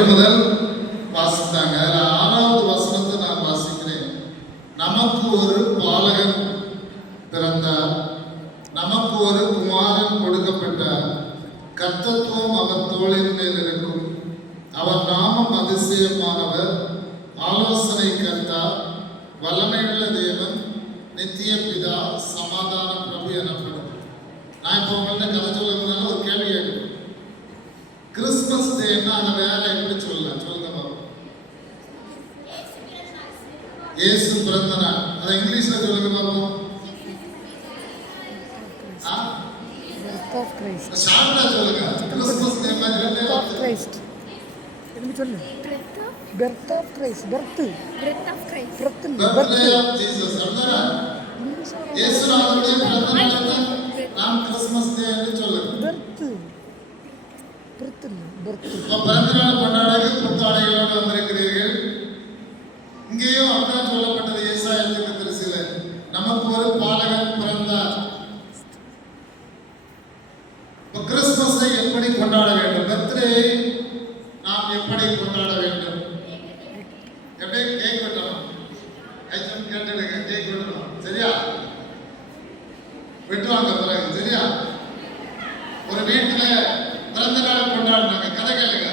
1 முதல் வாசித்தாங்க. அதில் 6வது வசனத்தை நான் வாசிக்கிறேன். நமக்கு ஒரு பாலகன் பிறந்தார், நமக்கு ஒரு குமாரன் கொடுக்கப்பட்டார், கர்த்தத்துவம் அவர் தோளின் மேல் இருக்கும், அவர் நாமம் அதிசயமானவர், ஆலோசனை கர்த்தா, வல்லமையுள்ள தேவன், நித்திய பிதா, சமாதான பிரபு எனப்படும். நான் இப்போ உங்கள்கிட்ட கதை சொல்ல ஒரு கேள்வி கேட்கிறேன். கிறிஸ்துமஸ் டேன்னா அதை வேற எப்படி சொல்லலாம்? சொல்லுங்க பாப்போம். இயேசு பிறந்த நாள், அதை இங்கிலீஷ்ல சொல்லுங்க பாப்போம். ஷார்ட்டா சொல்லுங்க. கிறிஸ்துமஸ் டே மாதிரி ரெண்டே வார்த்தை. சொல்லு. Birth of Christ. Birth of Jesus. அப்படினா இயேசுவினுடைய பிறந்த நாளை நாம் கிறிஸ்துமஸ் டே என்று சொல்லுங்க. பிறந்த நாள் கொண்டாட புத்தாடைகளோடு வந்திருக்கிறீர்கள். இங்கேயும் அப்படிதான் சொல்லப்பட்டது. ஏசாயா தீர்க்கதரிசியில நமக்கு ஒரு பாலகன் பிறந்தார். கிறிஸ்துமஸை எப்படி கொண்டாட வேண்டும்? பர்த்டே நாம் எப்படி கொண்டாட வேண்டும்? எப்படி கேக் வெட்டணும்? கேட்டுடுங்க, கேக் வெட்டணும். சரியா? வெட்டுவாங்க பிறகு. சரியா? ஒரு வீட்டுல பிறந்த நாள் கொண்டாடுறாங்க. கதை கேளுங்க.